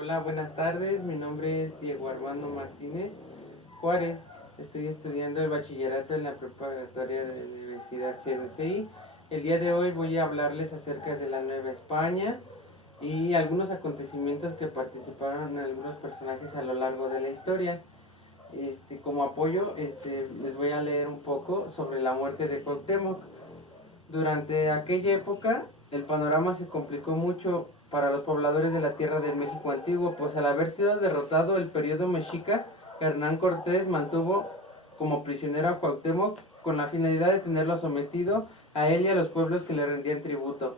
Hola, buenas tardes. Mi nombre es Diego Armando Martínez Juárez. Estoy estudiando el bachillerato en la preparatoria de la Universidad CDCI. El día de hoy voy a hablarles acerca de la Nueva España y algunos acontecimientos que participaron en algunos personajes a lo largo de la historia. Como apoyo, les voy a leer un poco sobre la muerte de Cuauhtémoc. Durante aquella época, el panorama se complicó mucho para los pobladores de la tierra del México antiguo, pues al haber sido derrotado el periodo mexica, Hernán Cortés mantuvo como prisionero a Cuauhtémoc con la finalidad de tenerlo sometido a él y a los pueblos que le rendían tributo.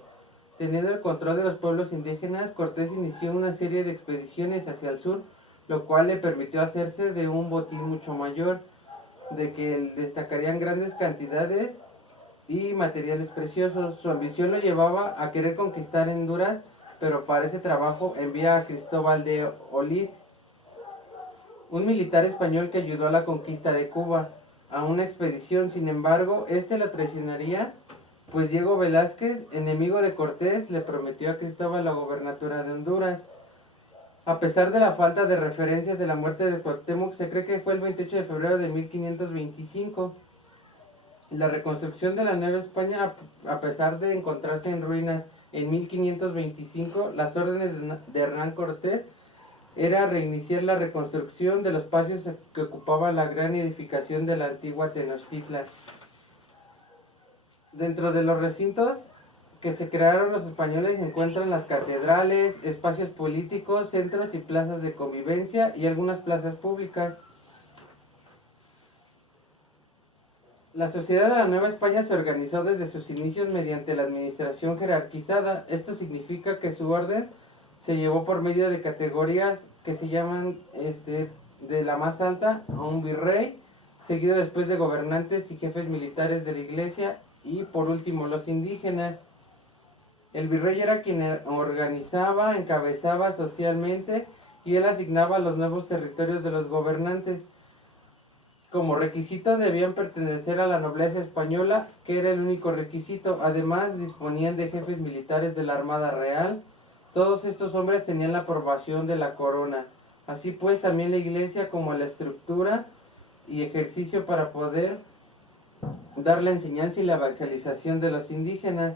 Teniendo el control de los pueblos indígenas, Cortés inició una serie de expediciones hacia el sur, lo cual le permitió hacerse de un botín mucho mayor, de que destacarían grandes cantidades y materiales preciosos. Su ambición lo llevaba a querer conquistar Honduras, pero para ese trabajo envía a Cristóbal de Olid, un militar español que ayudó a la conquista de Cuba, a una expedición. Sin embargo, este lo traicionaría, pues Diego Velázquez, enemigo de Cortés, le prometió a Cristóbal la gobernatura de Honduras. A pesar de la falta de referencias de la muerte de Cuauhtémoc, se cree que fue el 28 de febrero de 1525. La reconstrucción de la Nueva España, a pesar de encontrarse en ruinas en 1525, las órdenes de Hernán Cortés era reiniciar la reconstrucción de los espacios que ocupaba la gran edificación de la antigua Tenochtitlan. Dentro de los recintos que se crearon los españoles se encuentran las catedrales, espacios políticos, centros y plazas de convivencia y algunas plazas públicas. La sociedad de la Nueva España se organizó desde sus inicios mediante la administración jerarquizada. Esto significa que su orden se llevó por medio de categorías que se llaman de la más alta a un virrey, seguido después de gobernantes y jefes militares de la iglesia y por último los indígenas. El virrey era quien organizaba, encabezaba socialmente y él asignaba los nuevos territorios de los gobernantes. Como requisito debían pertenecer a la nobleza española, que era el único requisito. Además disponían de jefes militares de la Armada Real. Todos estos hombres tenían la aprobación de la corona. Así pues, también la iglesia como la estructura y ejercicio para poder dar la enseñanza y la evangelización de los indígenas,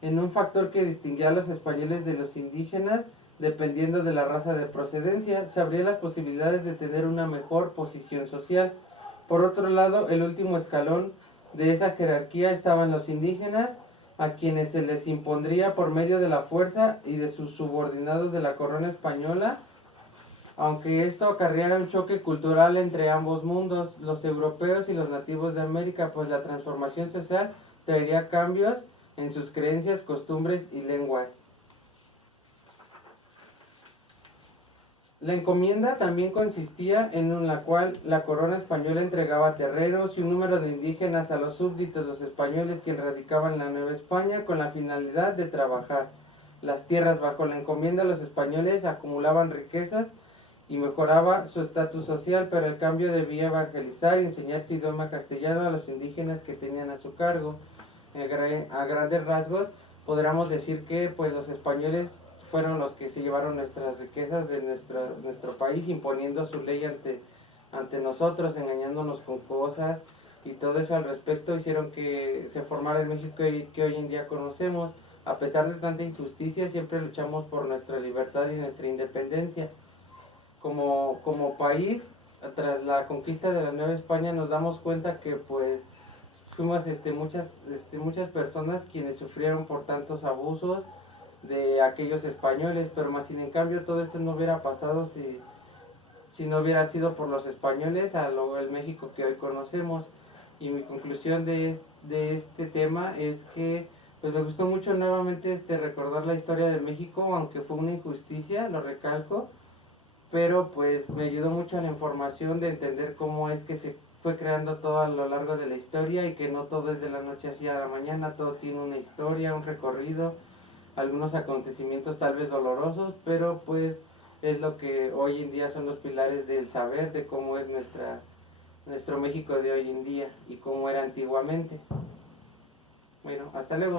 en un factor que distinguía a los españoles de los indígenas, dependiendo de la raza de procedencia, se abrían las posibilidades de tener una mejor posición social. Por otro lado, el último escalón de esa jerarquía estaban los indígenas, a quienes se les impondría por medio de la fuerza y de sus subordinados de la corona española, aunque esto acarreara un choque cultural entre ambos mundos, los europeos y los nativos de América, pues la transformación social traería cambios en sus creencias, costumbres y lenguas. La encomienda también consistía en la cual la corona española entregaba terrenos y un número de indígenas a los súbditos, los españoles que radicaban en la Nueva España, con la finalidad de trabajar las tierras. Bajo la encomienda los españoles acumulaban riquezas y mejoraba su estatus social, pero el cambio debía evangelizar y enseñar su idioma castellano a los indígenas que tenían a su cargo. A grandes rasgos podríamos decir que pues los españoles fueron los que se llevaron nuestras riquezas de nuestro país, imponiendo su ley ante nosotros, engañándonos con cosas, y todo eso al respecto hicieron que se formara el México que hoy en día conocemos. A pesar de tanta injusticia, siempre luchamos por nuestra libertad y nuestra independencia. Como país, tras la conquista de la Nueva España, nos damos cuenta que pues fuimos muchas personas quienes sufrieron por tantos abusos de aquellos españoles, pero más sin en cambio todo esto no hubiera pasado si no hubiera sido por los españoles el México que hoy conocemos. Y mi conclusión de este tema es que pues me gustó mucho nuevamente recordar la historia de México, aunque fue una injusticia, lo recalco, pero pues me ayudó mucho a la información de entender cómo es que se fue creando todo a lo largo de la historia, y que no todo es de la noche hacia la mañana, todo tiene una historia, un recorrido, algunos acontecimientos tal vez dolorosos, pero pues es lo que hoy en día son los pilares del saber de cómo es nuestro México de hoy en día y cómo era antiguamente. Bueno, hasta luego.